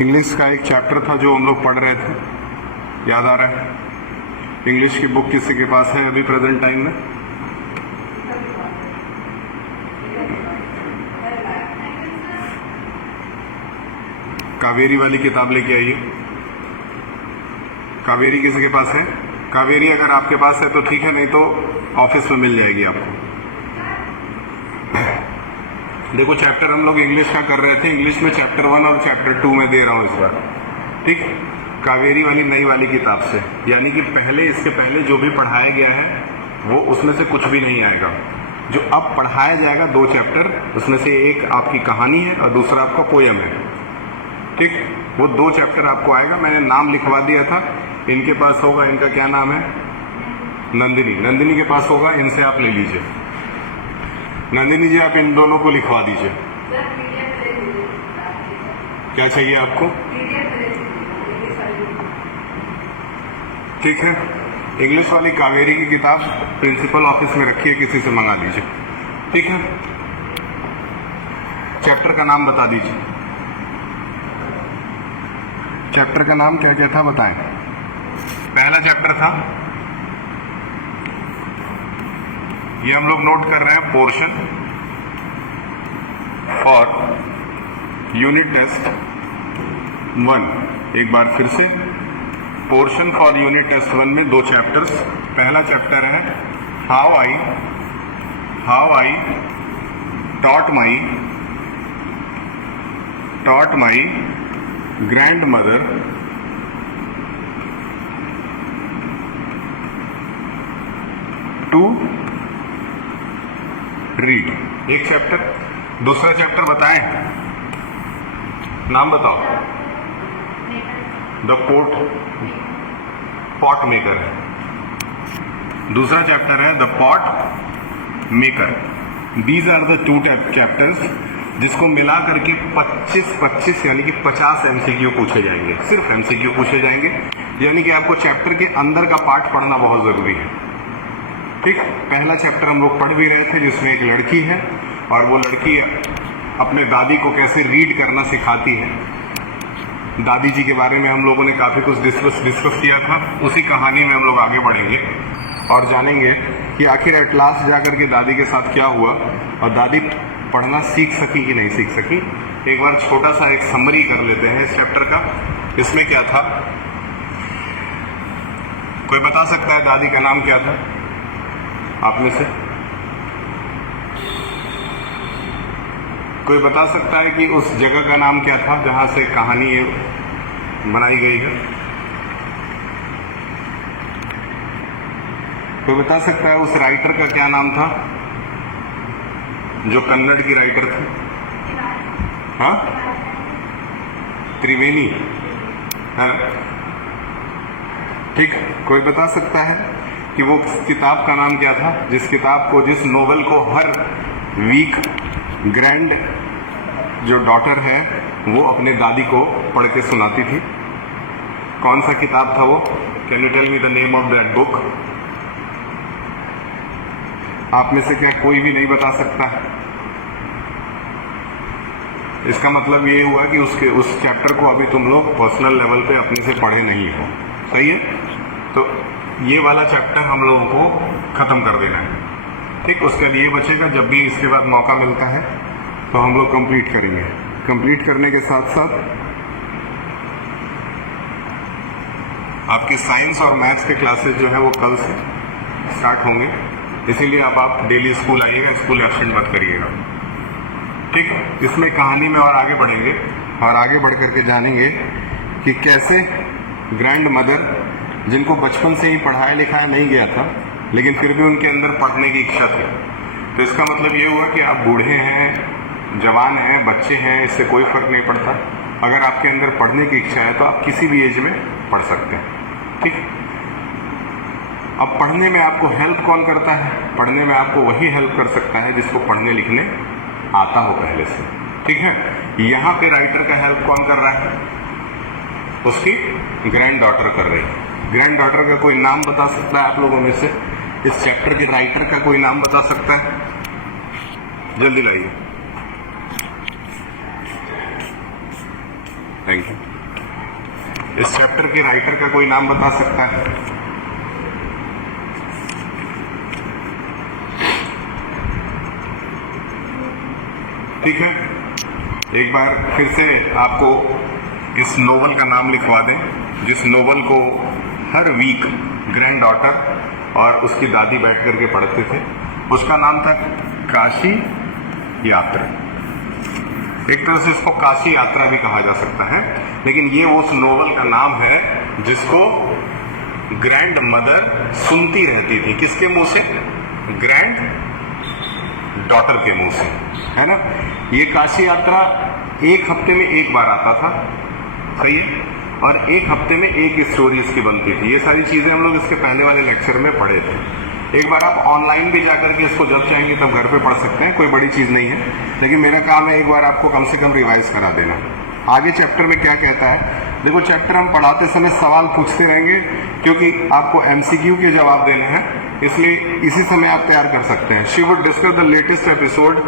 English का एक chapter था जो हम लोग पढ़ रहे थे, याद आ रहा है? इंग्लिश की बुक किसी के पास है अभी प्रेजेंट टाइम में? कावेरी वाली किताब लेके आइए। कावेरी किसी के पास है? कावेरी अगर आपके पास है तो ठीक है, नहीं तो ऑफिस में मिल जाएगी आपको। देखो चैप्टर हम लोग इंग्लिश का कर रहे थे, इंग्लिश में चैप्टर 1 और चैप्टर 2 में दे रहा हूं इस बार, ठीक? कावेरी वाली नई वाली किताब से, यानी कि पहले इसके पहले जो भी पढ़ाया गया है वो उसमें से कुछ भी नहीं आएगा। जो अब पढ़ाया जाएगा 2 चैप्टर, उसमें से एक आपकी कहानी है और दूसरा आपका पोयम है, ठीक? वो 2 चैप्टर आपको आएगा। मैंने नाम लिखवा दिया था, इनके पास होगा, इनका क्या नाम है? नंदिनी। नंदिनी के पास होगा, इनसे आप ले लीजिए। नंदिनी जी आप इन दोनों को लिखवा दीजिए। क्या चाहिए आपको? ठीक है, इंग्लिश वाली कावेरी की किताब प्रिंसिपल ऑफिस में रखिए, किसी से मंगा लीजिए, ठीक है? चैप्टर का नाम बता दीजिए। चैप्टर का नाम क्या क्या था बताएं। पहला चैप्टर था, ये हम लोग नोट कर रहे हैं, पोर्शन फॉर यूनिट टेस्ट 1। एक बार फिर से, पोर्शन फॉर यूनिट टेस्ट 1 में 2 चैप्टर्स। पहला चैप्टर है how I taught my grandmother to read. एक चैप्टर। दूसरा चैप्टर बताएं, नाम बताओ। द पॉट मेकर है। दूसरा चैप्टर है the pot maker. These are the 2 chapters जिसको मिला करके 25 यानी कि 50 एमसीक्यू पूछे जाएंगे। सिर्फ एमसीक्यू पूछे जाएंगे, यानी कि आपको चैप्टर के अंदर का पार्ट पढ़ना बहुत जरूरी है, ठीक? पहला चैप्टर हम लोग पढ़ भी रहे थे जिसमें एक लड़की है और वो लड़की अपने दादी को कैसे रीड करना सिखाती है। दादी जी के बारे में हम लोगों ने काफी कुछ डिस्कस किया था। उसी कहानी में हम लोग आगे बढ़ेंगे और जानेंगे कि आखिर एट लास्ट जाकर के दादी के साथ क्या हुआ और दादी पढ़ना सीख सकी कि नहीं सीख सकी। एक बार छोटा सा एक समरी कर लेते हैं इस चैप्टर का। इसमें क्या था, कोई बता सकता है दादी का नाम क्या था आप में से? कोई बता सकता है कि उस जगह का नाम क्या था जहां से कहानी ये बनाई गई है? कोई बता सकता है उस राइटर का क्या नाम था जो कन्नड़ की राइटर थी? हाँ, त्रिवेणी है, ठीक? कोई बता सकता है कि वो किताब का नाम क्या था, जिस नोवेल को हर वीक ग्रैंड जो डॉटर है वो अपने दादी को पढ़ के सुनाती थी? कौन सा किताब था वो? Can you tell me the name of that book? आप में से क्या कोई भी नहीं बता सकता है? इसका मतलब ये हुआ कि उस चैप्टर को अभी तुम लोग पर्सनल लेवल पे अपने से पढ़े नहीं हो, सही है? तो ये वाला चैप्टर हम लोगों को खत्म कर देना है, ठीक? उसके लिए बचेगा, जब भी इसके बाद मौका मिलता है तो हम लोग कंप्लीट करेंगे। कंप्लीट करने के साथ साथ आपकी साइंस और मैथ्स के क्लासेस जो है वो कल से स्टार्ट होंगे, इसीलिए आप डेली स्कूल आइएगा, स्कूल एब्सेंट मत करिएगा, ठीक? इसमें कहानी में और आगे बढ़ेंगे और आगे बढ़ करके जानेंगे कि कैसे ग्रैंड मदर, जिनको बचपन से ही पढ़ाया लिखाया नहीं गया था लेकिन फिर भी उनके अंदर पढ़ने की इच्छा थी, तो इसका मतलब ये हुआ कि आप बूढ़े हैं, जवान हैं, बच्चे हैं, इससे कोई फर्क नहीं पड़ता। अगर आपके अंदर पढ़ने की इच्छा है तो आप किसी भी एज में पढ़ सकते हैं, ठीक? अब पढ़ने में आपको हेल्प कौन करता है? पढ़ने में आपको वही हेल्प कर सकता है जिसको पढ़ने लिखने आता हो पहले से, ठीक है? यहाँ पे राइटर का हेल्प कौन कर रहा है? उसकी ग्रैंड डॉटर कर रही है। ग्रैंड डॉटर का कोई नाम बता सकता है आप लोगों में से? इस चैप्टर के राइटर का कोई नाम बता सकता है? जल्दी लाइए। Thank you. इस चैप्टर के राइटर का कोई नाम बता सकता है? ठीक है, एक बार फिर से आपको इस नोवेल का नाम लिखवा दें, जिस नोवेल को हर वीक ग्रैंड डॉटर और उसकी दादी बैठ करके पढ़ते थे। उसका नाम था काशी यात्रा। एक तरह से इसको काशी यात्रा भी कहा जा सकता है, लेकिन ये उस नोवेल का नाम है जिसको ग्रैंड मदर सुनती रहती थी। किसके मुंह से? ग्रैंड डॉटर के मुंह से, है ना। ये काशी यात्रा एक हफ्ते में एक बार आता था, सही है, और एक हफ्ते में एक स्टोरी इसकी बनती थी। ये सारी चीजें हम लोग इसके पहले वाले लेक्चर में पढ़े थे। एक बार आप ऑनलाइन भी जाकर के इसको जब चाहेंगे तब घर पे पढ़ सकते हैं, कोई बड़ी चीज नहीं है, लेकिन मेरा काम है एक बार आपको कम से कम रिवाइज करा देना। आगे चैप्टर में क्या कहता है देखो, चैप्टर हम पढ़ाते समय सवाल पूछते रहेंगे क्योंकि आपको एमसीक्यू के जवाब देने हैं, इसलिए इसी समय आप तैयार कर सकते हैं। She would discuss the latest episode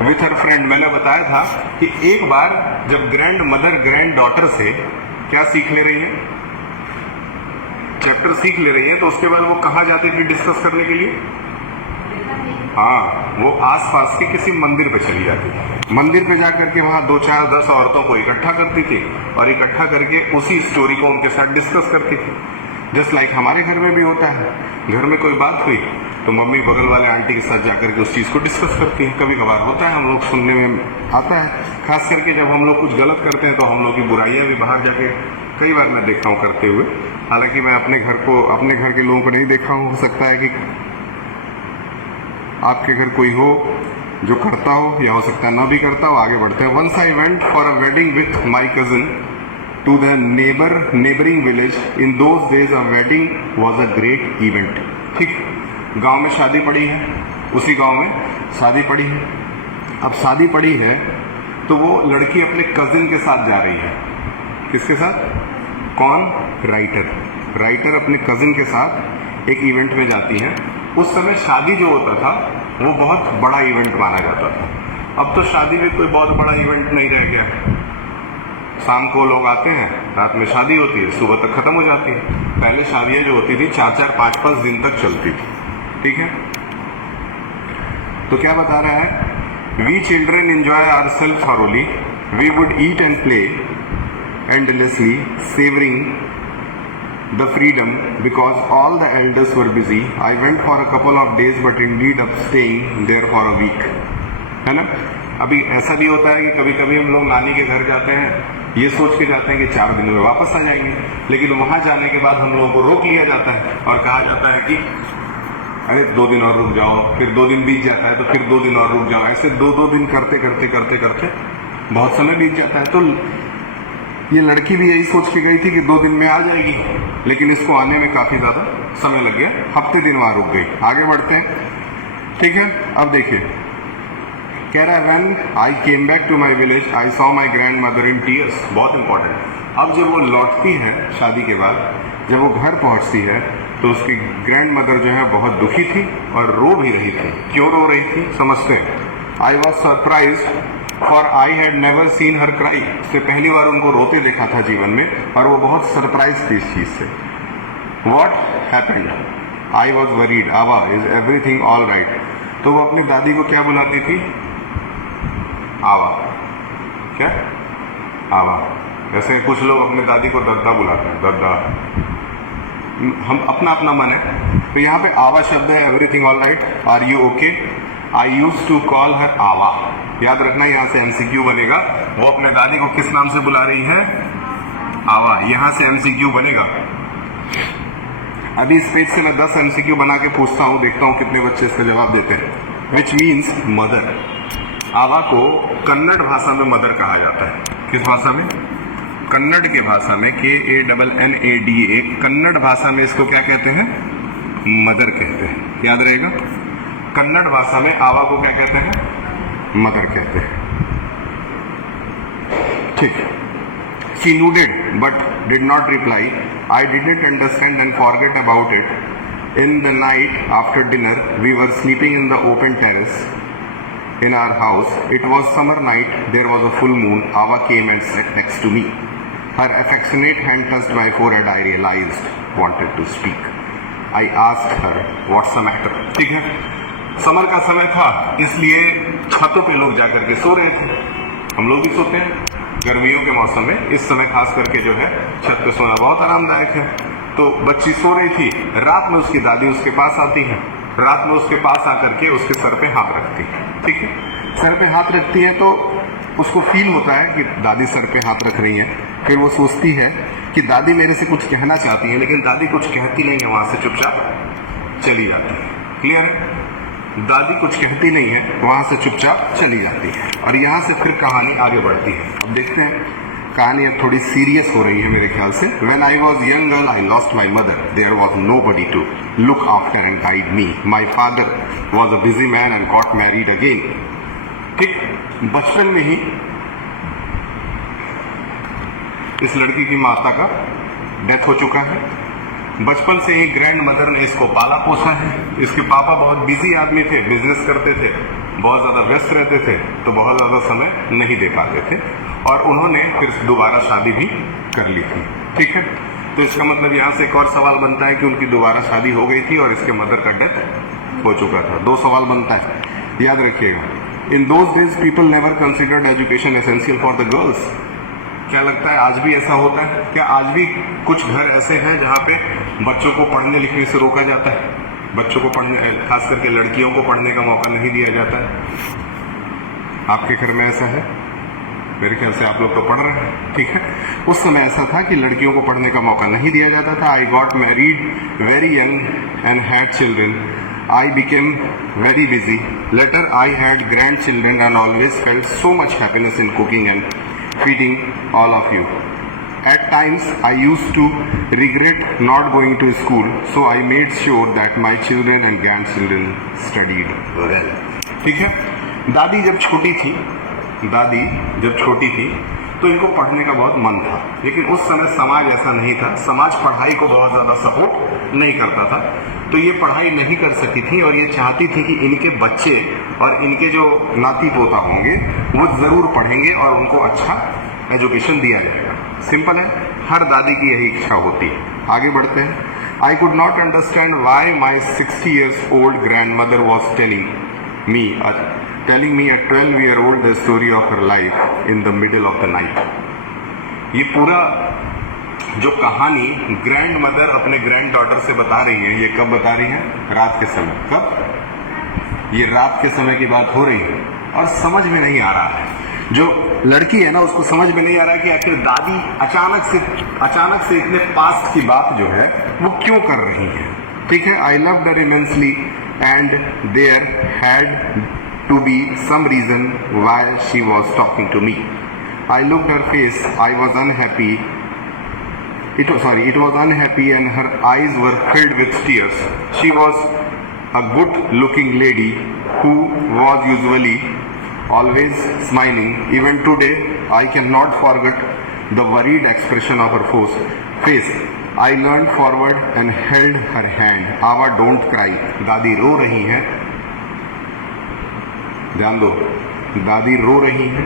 with her friend. मैंने बताया था कि एक बार जब ग्रैंड मदर ग्रैंड डॉटर से क्या सीख ले रही है, चैप्टर सीख ले रही है, तो उसके बाद वो कहाँ जाती थी डिस्कस करने के लिए? हाँ, वो आसपास के किसी मंदिर पे चली जाती। मंदिर पे जाकर के वहां 2, 4, 10 औरतों को इकट्ठा करती थी और इकट्ठा करके उसी स्टोरी को उनके साथ डिस्कस करती थी। जस्ट लाइक हमारे घर में भी होता है, घर में कोई बात हुई तो मम्मी बगल वाले आंटी के साथ जाकर के उस चीज को डिस्कस करती है। कभी कभार होता है, हम लोग सुनने में आता है, खास करके जब हम लोग कुछ गलत करते हैं तो हम लोग की बुराइयां भी बाहर जाके कई बार मैं देखा हूँ करते हुए। हालांकि मैं अपने घर के लोगों को नहीं देखा हूँ, हो सकता है कि आपके घर कोई हो जो करता हो, या हो सकता है ना भी करता हो। आगे बढ़ते हैं। Once I went for a wedding with my cousin to the neighbouring village. In those days a wedding was a great event. ठीक, गांव में शादी पड़ी है, उसी गांव में शादी पड़ी है। अब शादी पड़ी है तो वो लड़की अपने कजिन के साथ जा रही है। किसके साथ? कौन? राइटर अपने कजिन के साथ एक इवेंट में जाती है। उस समय शादी जो होता था वो बहुत बड़ा इवेंट माना जाता था। अब तो शादी में कोई बहुत बड़ा इवेंट नहीं रह गया। शाम को लोग आते हैं, रात में शादी होती है, सुबह तक खत्म हो जाती है। पहले शादियां जो होती थी 4-4, 5-5 दिन तक चलती थी। ठीक है, तो क्या बता रहा है? We children enjoy our self thoroughly, we would eat and play endlessly, savoring the freedom because all the elders were busy. I went for a couple of days but ended up staying there for a week. है ना। अभी ऐसा भी होता है कि कभी कभी हम लोग नानी के घर जाते हैं, ये सोच के जाते हैं कि 4 दिन में वापस आ जाएंगे, लेकिन वहां जाने के बाद हम लोगों को रोक लिया जाता है और कहा जाता है कि अरे 2 दिन और रुक जाओ। फिर 2 दिन बीत जाता है तो फिर 2 दिन और रुक जाओ। ऐसे 2-2 दिन करते करते करते करते बहुत समय बीत जाता है। तो ये लड़की भी यही सोच के गई थी कि 2 दिन में आ जाएगी, लेकिन इसको आने में काफी ज्यादा समय लग गया, हफ्ते दिन वहां रुक गई। आगे बढ़ते हैं। ठीक है, अब देखिए कह रहा है when I came back to my village I saw my grandmother in tears. बहुत इंपॉर्टेंट। अब जब वो लौटती है शादी के बाद, जब वो घर पहुंचती है तो उसकी ग्रैंड मदर जो है बहुत दुखी थी और रो भी रही थी। क्यों रो रही थी समझते हैं। I was surprise for I had never seen her cry. से पहली बार उनको रोते देखा था जीवन में और वो बहुत सरप्राइज थी इस चीज से। What happened? I was worried. आवा, इज एवरीथिंग ऑल राइट? तो वो अपनी दादी को क्या बुलाती थी? आवा। क्या? आवा। जैसे कुछ लोग अपनी दादी को दद्दा बुलाते हैं, दद्दा। हम अपना अपना मन है। तो यहाँ पे आवा शब्द है, everything all right, are you okay? I use to call her Avva. याद रखना, यहां से एमसीक्यू बनेगा। वो अपने दादी को किस नाम से बुला रही है? आवा। यहां से एमसीक्यू बनेगा। अभी इस पेज से मैं 10 एमसीक्यू बना के पूछता हूं, देखता हूं कितने बच्चे इसका जवाब देते हैं। Which means mother. आवा को कन्नड़ भाषा में मदर कहा जाता है। किस भाषा में? कन्नड़ की भाषा में, KANNADA। कन्नड़ भाषा में इसको क्या कहते हैं? मदर कहते हैं। याद रहेगा, कन्नड़ भाषा में आवा को क्या कहते हैं? मदर कहते हैं। ठीक। She nodded but did not reply. I didn't understand and forget about it. In the night after dinner, we were sleeping in the open terrace in our house. It was summer night. There was a full moon. Ava came and sat next to me. Her affectionate hand touched my forehead. I realized, wanted to speak. I asked her, what's the matter? ठीक है, summer का समय था, इसलिए छतों पे लोग जाकर के सो रहे थे। हम लोग भी सोते हैं गर्मियों के मौसम में, इस समय खास करके जो है छत पे सोना बहुत आरामदायक है। तो बच्ची सो रही थी, रात में उसकी दादी उसके पास आती है, रात में उसके पास आकर के उसके सर पे हाथ रखती है। ठीक है, सर पे हाथ रखती है तो उसको फील होता है कि दादी सर पे हाथ रख रही है। फिर वो सोचती है कि दादी मेरे से कुछ कहना चाहती है, लेकिन दादी कुछ कहती नहीं है, वहां से चुपचाप चली जाती है। क्लियर है? दादी कुछ कहती नहीं है, वहां से चुपचाप चली जाती है। और यहां से फिर कहानी आगे बढ़ती है। अब देखते हैं, कहानी अब थोड़ी सीरियस हो रही है मेरे ख्याल से। When I was young girl, I lost my mother. There was nobody to look after and guide me. My father was a busy man and got married again. ठीक, बचपन में ही इस लड़की की माता का डेथ हो चुका है। बचपन से ही ग्रैंड मदर ने इसको पाला पोसा है। इसके पापा बहुत बिजी आदमी थे, बिजनेस करते थे, बहुत ज्यादा व्यस्त रहते थे, तो बहुत ज्यादा समय नहीं दे पाते थे। और उन्होंने फिर दोबारा शादी भी कर ली थी। ठीक है, तो इसका मतलब यहाँ से एक और सवाल बनता है कि उनकी दोबारा शादी हो गई थी और इसके मदर का डेथ हो चुका था। दो सवाल बनता है, याद रखिएगा। इन those days people never considered education essential for the girls. क्या लगता है आज भी ऐसा होता है? क्या आज भी कुछ घर ऐसे हैं जहाँ पे बच्चों को पढ़ने लिखने से रोका जाता है? बच्चों को पढ़ने, खास करके लड़कियों को पढ़ने का मौका नहीं दिया जाता है? आपके घर में ऐसा है? मेरे ख्याल से आप लोग तो पढ़ रहे हैं। ठीक है, उस समय ऐसा था कि लड़कियों को पढ़ने का मौका नहीं दिया जाता था। I got married very young and had children. I became very busy. Later I had grandchildren and always felt so much happiness in cooking and feeding all of you. At times I used to regret not going to school, so I made sure that my children and grandchildren studied well. ठीक है, दादी जब छोटी थी तो इनको पढ़ने का बहुत मन था, लेकिन उस समय समाज ऐसा नहीं था। समाज पढ़ाई को बहुत ज्यादा सपोर्ट नहीं करता था, तो ये पढ़ाई नहीं कर सकी थी और ये चाहती थी कि इनके बच्चे और इनके जो नाती पोता होंगे वो जरूर पढ़ेंगे और उनको अच्छा एजुकेशन दिया जाएगा। सिंपल है, हर दादी की यही इच्छा होती है। आगे बढ़ते हैं। आई could not understand why my 60 years old grandmother was telling me a 12-year-old the story of her life in the middle of the night. ये पूरा जो कहानी ग्रैंड मदर अपने ग्रैंड डॉटर से बता रही है, ये कब बता रही है? रात के समय। कब? ये रात के समय की बात हो रही है और समझ में नहीं आ रहा है। जो लड़की है ना, उसको समझ में नहीं आ रहा है कि आखिर दादी अचानक से इतने पास्ट की बात जो है वो क्यों कर रही है। ठीक है, I loved her immensely and there had to be some reason why she was talking to me. I looked her face. I was unhappy. It was unhappy and her eyes were filled with tears. She was a good-looking lady who was usually always smiling. Even today, I cannot forget the worried expression of her face. I leaned forward and held her hand. Ava, don't cry. दादी रो रही हैं। ध्यान दो, दादी रो रही है।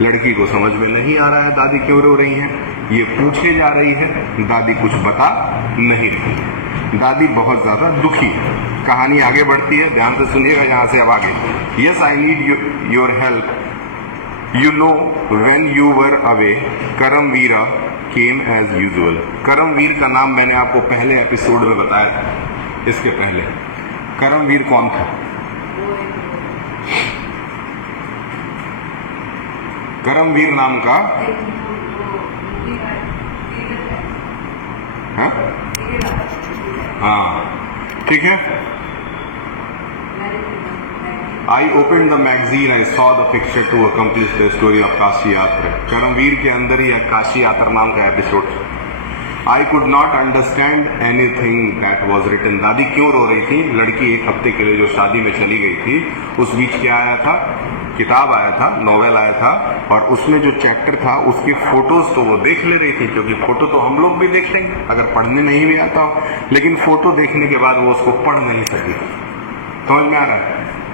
लड़की को समझ में नहीं आ रहा है दादी क्यों रो रही है, ये पूछे जा रही है, दादी कुछ बता नहीं रही। दादी बहुत ज्यादा दुखी है। कहानी आगे बढ़ती है, ध्यान से सुनिएगा यहां से अब आगे। Yes, I need your help. You know when you were away Karamveera came as usual. Karamvir का नाम मैंने आपको पहले एपिसोड में बताया था, इसके पहले। करमवीर कौन था? करमवीर नाम का, हाँ ठीक है। I opened the magazine. I saw the picture to accomplish the story of Kashi यात्रा. करमवीर के अंदर ही काशी यात्रा नाम का episode. I could not understand anything that was written. दादी क्यों रो रही थी? लड़की एक हफ्ते के लिए जो शादी में चली गई थी, उस बीच क्या आया था? किताब आया था, नॉवेल आया था, और उसमें जो चैप्टर था उसके फोटोज तो वो देख ले रही थी, क्योंकि फोटो तो हम लोग भी देख लेंगे अगर पढ़ने नहीं भी आता हो, लेकिन फोटो देखने के बाद वो उसको पढ़ नहीं सकी। समझ में आ रहा है?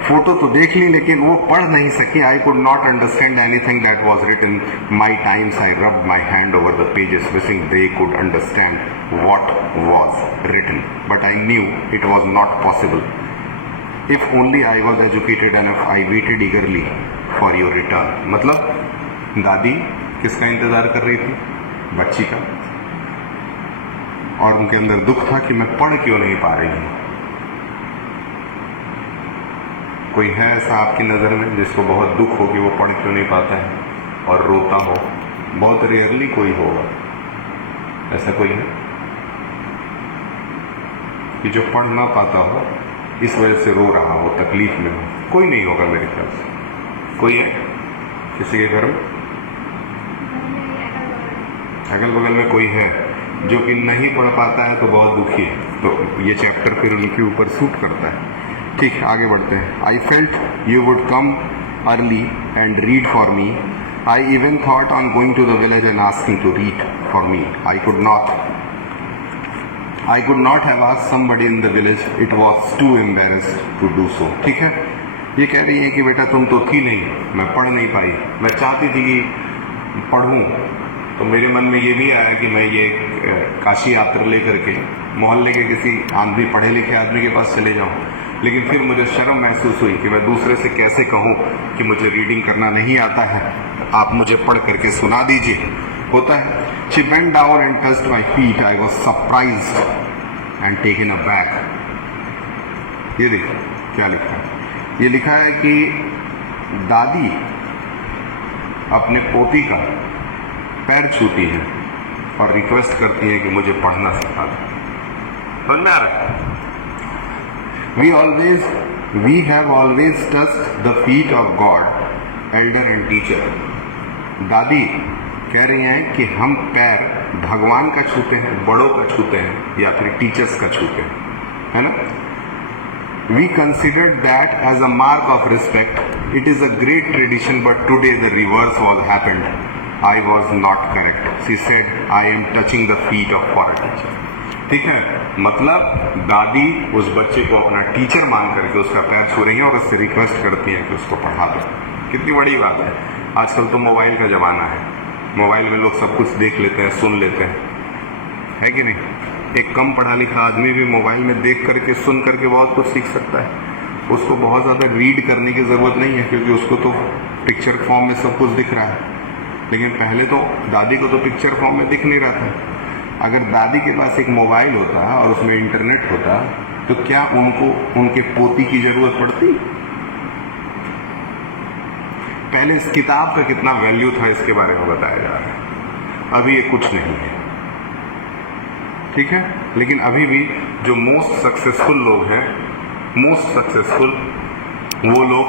फोटो तो देख ली लेकिन वो पढ़ नहीं सकी. I could not understand anything that was written. My times I rub my hand over the pages wishing they could understand what was written. But I knew it was not possible. If only I was educated enough I waited eagerly for your return. मतलब दादी किसका इंतजार कर रही थी? बच्ची का. और उनके अंदर दुख था कि मैं पढ़ क्यों नहीं पा रही हूं. कोई है ऐसा आपकी नज़र में जिसको बहुत दुख हो कि वो पढ़ क्यों नहीं पाता है और रोता हो? बहुत रेयरली कोई होगा. ऐसा कोई है कि जो पढ़ ना पाता हो इस वजह से रो रहा हो, तकलीफ में हो? कोई नहीं होगा मेरे ख्याल से. कोई है किसी के घर में? अगल बगल में कोई है जो कि नहीं पढ़ पाता है तो बहुत दुखी है? तो ये चैप्टर फिर उनके ऊपर सूट करता है. ठीक है, आगे बढ़ते हैं. I felt you would come early and read for me. I even thought on going to the village and asking to read for me. I could not have asked somebody in the village. It was too embarrassed to do so. ठीक है, ये कह रही है कि बेटा तुम तो थी नहीं, मैं पढ़ नहीं पाई. मैं चाहती थी कि पढ़ूं, तो मेरे मन में ये भी आया कि मैं ये काशी यात्रा लेकर के मोहल्ले के किसी आदमी, पढ़े लिखे आदमी के पास चले जाऊं. लेकिन फिर मुझे शर्म महसूस हुई कि मैं दूसरे से कैसे कहूं कि मुझे रीडिंग करना नहीं आता है, आप मुझे पढ़ करके सुना दीजिए. होता है. She bent down and touched my feet. I was surprised and taken aback. ये देखिए क्या लिखा है. ये लिखा है कि दादी अपने पोती का पैर छूती है और रिक्वेस्ट करती है कि मुझे पढ़ना सिखा दो. समझ में आ रहा है? We have always touched the feet of God, elder and teacher. दादी कह रही हैं कि हम पैर भगवान का छूते हैं, बड़ों का छूते हैं या फिर टीचर्स का छूते हैं, है ना? We considered that as a mark of respect. It is a great tradition, but today the reverse was happened. I was not correct. She said, I am touching the feet of for a teacher. ठीक है, मतलब दादी उस बच्चे को अपना teacher मान करके उसका पैर छू रही है और उससे रिक्वेस्ट करती है कि उसको पढ़ा दो. कितनी बड़ी बात है. आजकल तो मोबाइल का जमाना है. मोबाइल में लोग सब कुछ देख लेते हैं, सुन लेते हैं, है कि नहीं? एक कम पढ़ा लिखा आदमी भी मोबाइल में देख करके, सुन करके बहुत कुछ सीख सकता है. उसको बहुत ज़्यादा रीड करने की ज़रूरत नहीं है क्योंकि उसको तो पिक्चर फॉर्म में सब कुछ दिख रहा है. लेकिन पहले तो दादी को तो पिक्चर फॉर्म में दिख नहीं रहा था. अगर दादी के पास एक मोबाइल होता और उसमें इंटरनेट होता तो क्या उनको उनके पोती की जरूरत पड़ती? पहले इस किताब का कितना वैल्यू था इसके बारे में बताया जा रहा है. अभी ये कुछ नहीं है. ठीक है, लेकिन अभी भी जो मोस्ट सक्सेसफुल लोग हैं, मोस्ट सक्सेसफुल वो लोग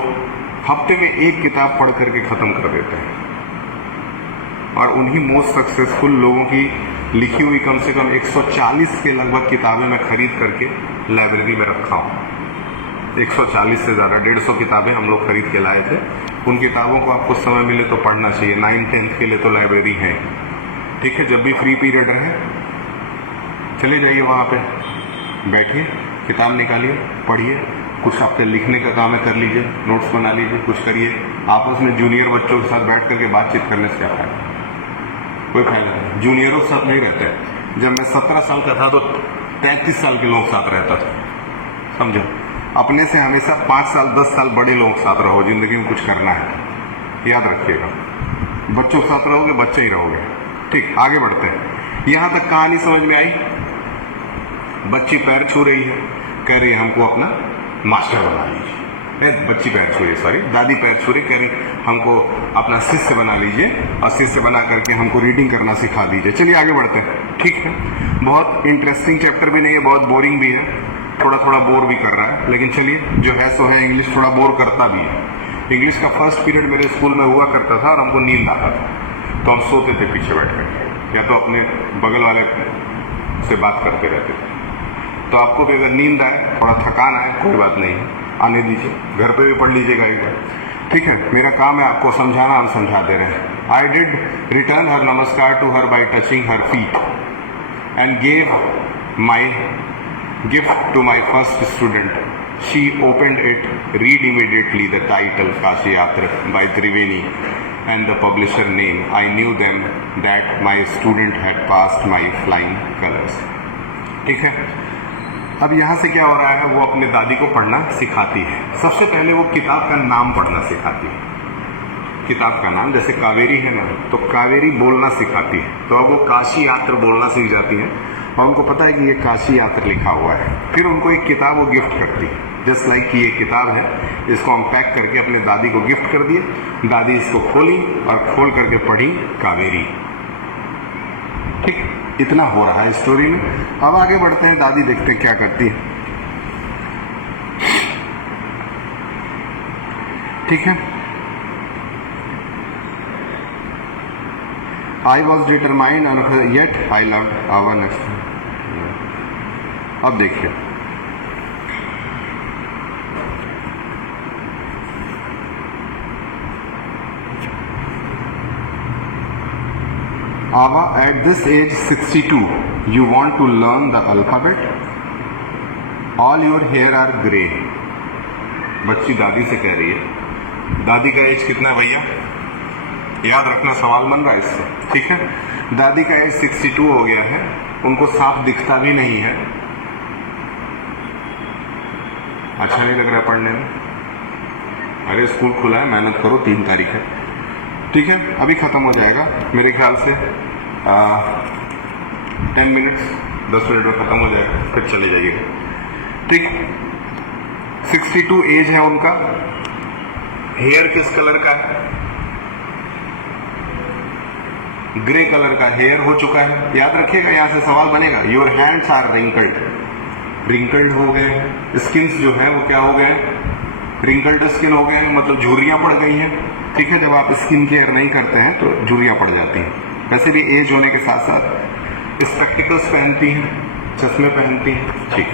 हफ्ते में एक किताब पढ़ करके खत्म कर देते हैं. और उन्हीं मोस्ट सक्सेसफुल लोगों की लिखी हुई कम से कम 140 के लगभग किताबें मैं खरीद करके लाइब्रेरी में रखा हूँ. 140 से ज़्यादा, 150 किताबें हम लोग खरीद के लाए थे. उन किताबों को आपको समय मिले तो पढ़ना चाहिए. 9th-10th के लिए तो लाइब्रेरी है. ठीक है, जब भी फ्री पीरियड रहे चले जाइए वहाँ पे, बैठिए, किताब निकालिए, पढ़िए. कुछ आपके लिखने का काम है कर लीजिए, नोट्स बना लीजिए, कुछ करिए. आपस में जूनियर बच्चों के साथ बैठ करके बातचीत करने से क्या फायदा? कोई फायदा नहीं. जूनियरों के साथ नहीं रहते. जब मैं 17 साल का था तो 33 साल के लोग साथ रहता था. समझो, अपने से हमेशा 5 साल 10 साल बड़े लोगों के साथ रहो. जिंदगी में कुछ करना है, याद रखिएगा. बच्चों के साथ रहोगे बच्चे ही रहोगे. ठीक, आगे बढ़ते हैं. यहां तक कहानी समझ में आई. बच्ची पैर छू रही है, कह रही है हमको अपना मास्टर बना लीजिए. बच्ची पैर छू रही, सॉरी दादी पैर छू रही, कह रही हमको अपना शिष्य बना लीजिए और शिष्य बना करके हमको रीडिंग करना सिखा दीजिए. चलिए आगे बढ़ते हैं. ठीक है, बहुत इंटरेस्टिंग चैप्टर भी नहीं है, बहुत बोरिंग भी है, थोड़ा थोड़ा बोर भी कर रहा है. लेकिन चलिए, जो है सो है. इंग्लिश थोड़ा बोर करता भी है. इंग्लिश का फर्स्ट पीरियड मेरे स्कूल में हुआ करता था और हमको नींद आता था तो हम सोते थे पीछे बैठ कर, या तो अपने बगल वाले से बात करते रहते थे. तो आपको भी अगर नींद आए, थोड़ा थकान आए, कोई बात नहीं, आने दीजिए, घर पे भी पढ़ लीजिएगा एक बार. ठीक है, मेरा काम है आपको समझाना, हम समझा दे रहे हैं. आई डिड रिटर्न हर नमस्कार to her by touching her feet and gave my gift to my first student. She opened it, read immediately the title Kashi Yatra by Triveni and the publisher name. I knew then that my student had passed my flying colors. ठीक है, अब यहाँ से क्या हो रहा है, वो अपने दादी को पढ़ना सिखाती है। सबसे पहले वो किताब का नाम पढ़ना सिखाती है। किताब का नाम जैसे कावेरी है ना, तो कावेरी बोलना सिखाती है। तो अब वो काशी यात्रा बोलना सीख जाती है और उनको पता है कि ये काशी यात्रा लिखा हुआ है। फिर उनको एक किताब वो गिफ्ट करती है, जस्ट लाइक कि ये किताब है, इसको हम पैक करके अपने दादी को गिफ्ट कर दिए। दादी इसको खोली और खोल करके पढ़ी कावेरी। ठीक, इतना हो रहा है स्टोरी में। अब आगे बढ़ते हैं, दादी देखते हैं क्या करती है। ठीक है, I was determined and yet I loved our next. अब देखिए, Ava, at this age 62, you want to learn the alphabet? All your hair are grey. बच्ची दादी से कह रही है। दादी का एज कितना है भैया? याद रखना, सवाल बन रहा है इससे। ठीक है, दादी का एज 62 हो गया है, उनको साफ दिखता भी नहीं है। अच्छा नहीं लग रहा पढ़ने में? अरे स्कूल खुला है, मेहनत करो, 3 तारीख है। ठीक है, अभी खत्म हो जाएगा मेरे ख्याल से 10 मिनट्स, 10 मिनट में खत्म हो जाएगा, फिर चले जाइएगा। ठीक, 62 एज है उनका। हेयर किस कलर का है? ग्रे कलर का हेयर हो चुका है। याद रखिएगा, यहां से सवाल बनेगा। Your hands are wrinkled, wrinkled हो गए। स्किन्स जो है वो क्या हो गए? रिंकल्ड स्किन हो गए, मतलब झुर्रियां पड़ गई हैं। ठीक है, जब आप स्किन केयर नहीं करते हैं तो झुर्रियां पड़ जाती हैं। वैसे भी एज होने के साथ साथ स्पेक्टिकल्स पहनती हैं, चश्मे पहनती हैं। ठीक,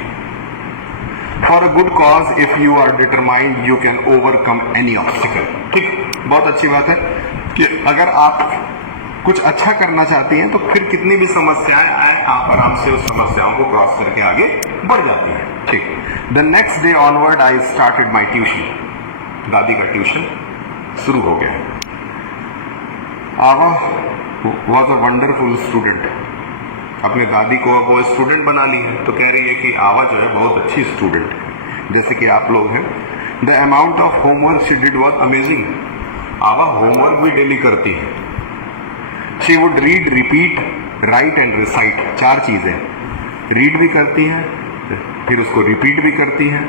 for a good cause if you are determined you can overcome any obstacle. ठीक, बहुत अच्छी बात है कि अगर आप कुछ अच्छा करना चाहती हैं तो फिर कितनी भी समस्याएं आए, आप आराम से उस समस्याओं को क्रॉस करके आगे बढ़ जाती हैं। ठीक, the next day onward I started my tuition. दादी का ट्यूशन शुरू हो गया। आवा वॉज अ वंडरफुल स्टूडेंट। अपने दादी को वो स्टूडेंट बना ली है, तो कह रही है कि आवा जो है बहुत अच्छी स्टूडेंट है, जैसे कि आप लोग हैं। The amount of homework she did was amazing. आवा होमवर्क भी डेली करती है। She would read, repeat, right and recite. 4 चीजें, रीड भी करती है, फिर उसको रिपीट भी करती है,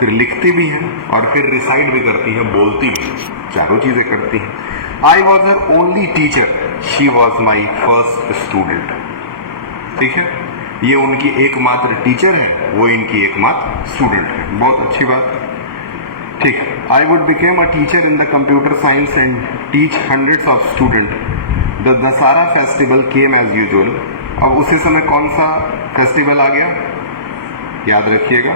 फिर लिखती भी है और फिर रिसाइट भी करती है, बोलती भी। 4 चीजें करती है। I was her only teacher, she was my first student. ठीक है, ये उनकी एकमात्र टीचर है, वो इनकी एकमात्र स्टूडेंट है। बहुत अच्छी बात। ठीक, I would became a teacher in the computer science and teach hundreds of student. The Dussehra festival came as usual. अब उसी समय कौन सा फेस्टिवल आ गया? याद रखिएगा,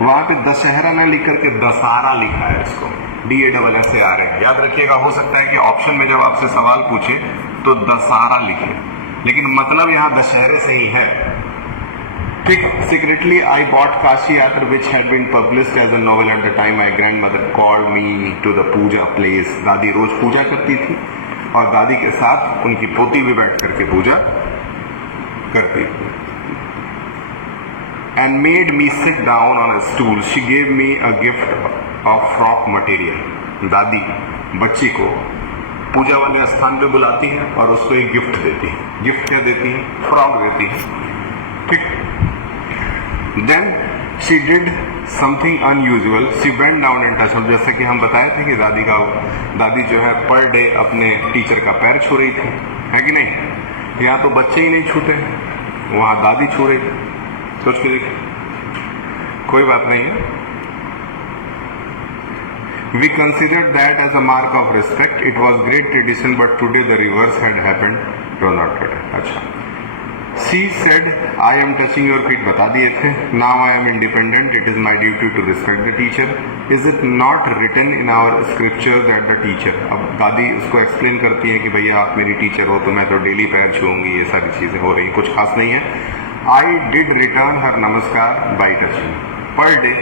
वहां पे दशहरा ना लिख करके दशहरा लिखा है, इसको DASSARA है। याद रखिएगा, हो सकता है कि ऑप्शन में जब आपसे सवाल पूछे तो दशहरा लिखे, लेकिन मतलब यहाँ दशहरे से ही है। ठीक, secretly I bought Kashi Yatra which had been published as a novel at the time my grandmother called me to the puja place. दादी रोज पूजा करती थी और दादी के साथ उनकी पोती भी बैठ करके पूजा करती थी। And made me sit down on a stool. She gave me a gift of frock material. दादी बच्ची को पूजा वाले स्थान पे बुलाती है और उसको एक गिफ्ट देती है। गिफ्ट क्या देती है? फ्रॉक देती है। ठीक, then she did something unusual. She bent down and touch. जैसे कि हम बताए थे कि दादी जो है पर डे अपने टीचर का पैर छू रही थी, है कि नहीं? यहाँ तो बच्चे ही नहीं छूते, वहां दादी छू रही थी। सोच के देखिए, कोई बात नहीं है। We considered that as a mark of respect. It was great tradition, but today the reverse had happened. Do not today. अच्छा, She said, I am touching your feet, बता दिए थे. Now I am independent. It is my duty to respect the teacher. Is it not written in our scripture that the teacher? अब दादी उसको explain करती है कि भैया आप मेरी टीचर हो तो मैं तो डेली पैर छूंगी, ये सारी चीजें हो रही, कुछ खास नहीं है. I did return her नमस्कार by touching. पर डे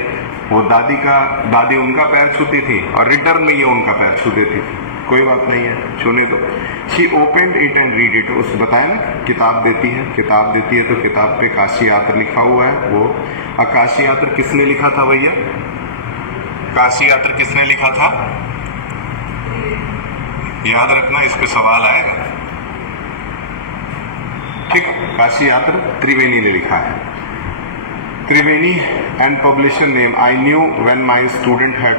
वो दादी उनका पैर छूती थी और रिटर्न में ये उनका पैर छू देती थी। कोई बात नहीं है, छूने दो। She opened it and read it. उस बताया ना, किताब देती है तो किताब पे काशी यात्र लिखा हुआ है। वो काशी यात्र किसने लिखा था भैया? काशी यात्र किसने लिखा था? याद रखना, इस पे सवाल आएगा। ठीक, काशी यात्र त्रिवेणी ने लिखा है। Triveni and publisher name I knew when my student had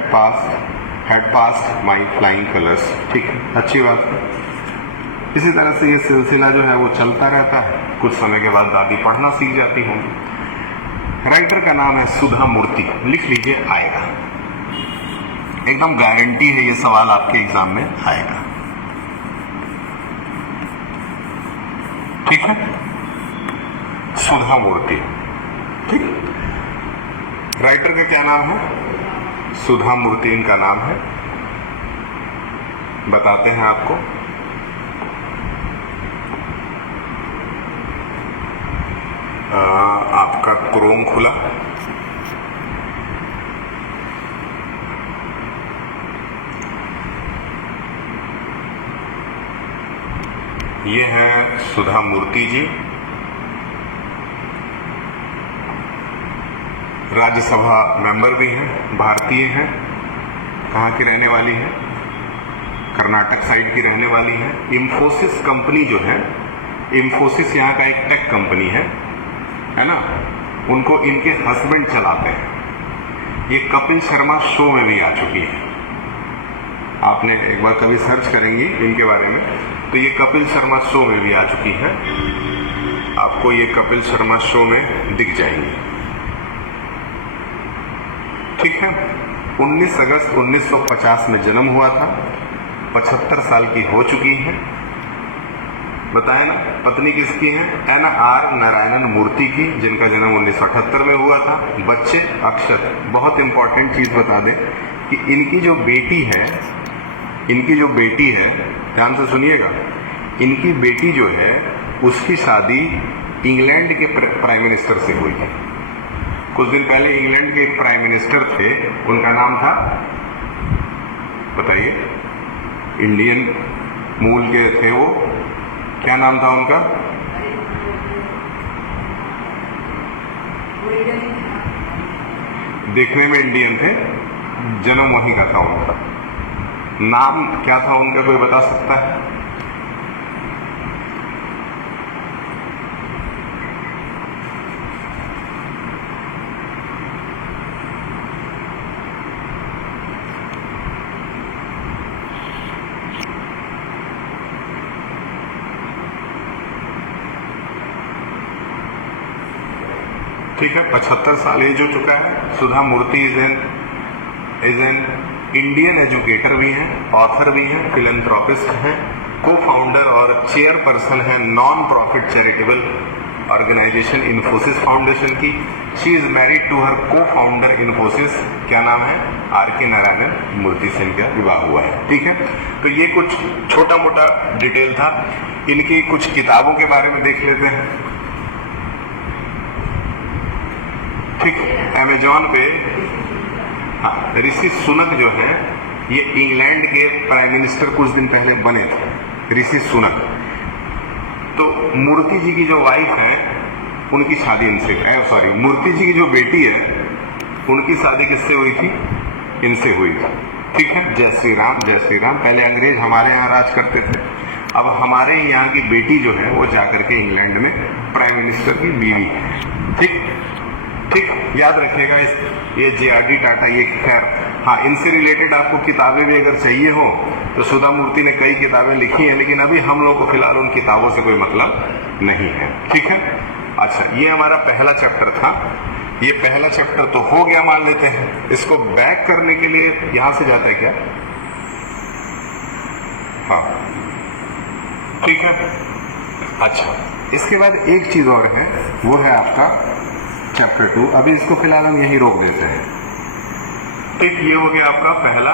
passed my flying colours. ठीक, अच्छी बात। इसी तरह से ये सिलसिला जो है वो चलता रहता है। कुछ समय के बाद दादी पढ़ना सीख जाती होंगी। राइटर का नाम है सुधा मूर्ति। लिख लीजिए, आएगा, एकदम गारंटी है ये सवाल आपके एग्जाम में आएगा। ठीक है, सुधा मूर्ति। ठीक, राइटर का क्या नाम है? सुधा मूर्ति इनका नाम है। बताते हैं आपको। आपका क्रोम खुला, ये है सुधा मूर्ति जी। राज्यसभा मेंबर भी हैं, भारतीय हैं। कहाँ की रहने वाली है? कर्नाटक साइड की रहने वाली है। इंफोसिस कंपनी जो है, इंफोसिस यहाँ का एक टेक कंपनी है ना, उनको इनके हस्बैंड चलाते हैं। ये कपिल शर्मा शो में भी आ चुकी है। आपने एक बार कभी सर्च करेंगी इनके बारे में तो ये कपिल शर्मा शो में भी आ चुकी है। आपको ये कपिल शर्मा शो में दिख जाएंगी। ठीक है, 19 अगस्त 1950 में जन्म हुआ था। 75 साल की हो चुकी है। बताया ना, पत्नी किसकी है? NR नारायणन मूर्ति की, जिनका जन्म 1978 में हुआ था। बच्चे अक्षत। बहुत इंपॉर्टेंट चीज बता दें कि इनकी जो बेटी है, ध्यान से सुनिएगा, इनकी बेटी जो है उसकी शादी इंग्लैंड के प्राइम मिनिस्टर से हुई है। कुछ दिन पहले इंग्लैंड के एक प्राइम मिनिस्टर थे, उनका नाम था, बताइए, इंडियन मूल के थे वो, क्या नाम था उनका? देखने में इंडियन थे, जन्म वहीं का था उनका। नाम क्या था उनका, कोई बता सकता है? ठीक है, 75 साल एज हो चुका है। सुधा मूर्ति इज एन इंडियन एजुकेटर भी हैं, ऑथर भी हैं, फिलैंथ्रोपिस्ट हैं, को फाउंडर और चेयरपर्सन है non profit charitable organization Infosys foundation की। She is married to her co founder Infosys, क्या नाम है? RK नारायणन मूर्ति से इनका विवाह हुआ है। ठीक है, तो ये कुछ छोटा मोटा डिटेल था। इनकी कुछ किताबों के बारे में देख लेते हैं। ठीक, अमेजॉन पे, हाँ, ऋषि सुनक जो है ये इंग्लैंड के प्राइम मिनिस्टर कुछ दिन पहले बने थे, ऋषि सुनक। तो मूर्ति जी की जो वाइफ है उनकी शादी इनसे, मूर्ति जी की जो बेटी है उनकी शादी किससे हुई थी? इनसे हुई थी। ठीक है, जय श्री राम, जय श्री राम। पहले अंग्रेज हमारे यहाँ राज करते थे, अब हमारे यहाँ की बेटी जो है वो जाकर के इंग्लैंड में प्राइम मिनिस्टर की बीवी है। ठीक, याद रखिएगा ये JRD टाटा, ये खैर, हाँ, इनसे रिलेटेड आपको किताबें भी अगर चाहिए हो तो सुधा मूर्ति ने कई किताबें लिखी हैं, लेकिन अभी हम लोगों को फिलहाल उन किताबों से कोई मतलब नहीं है। ठीक है, अच्छा, ये हमारा पहला चैप्टर था। ये पहला चैप्टर तो हो गया मान लेते हैं। इसको बैक करने के लिए यहां से जाता है क्या? हाँ, ठीक है। अच्छा, इसके बाद एक चीज और है, वो है आपका चैप्टर 2। अभी इसको फिलहाल हम यहीं रोक देते हैं। ठीक, ये हो गया आपका पहला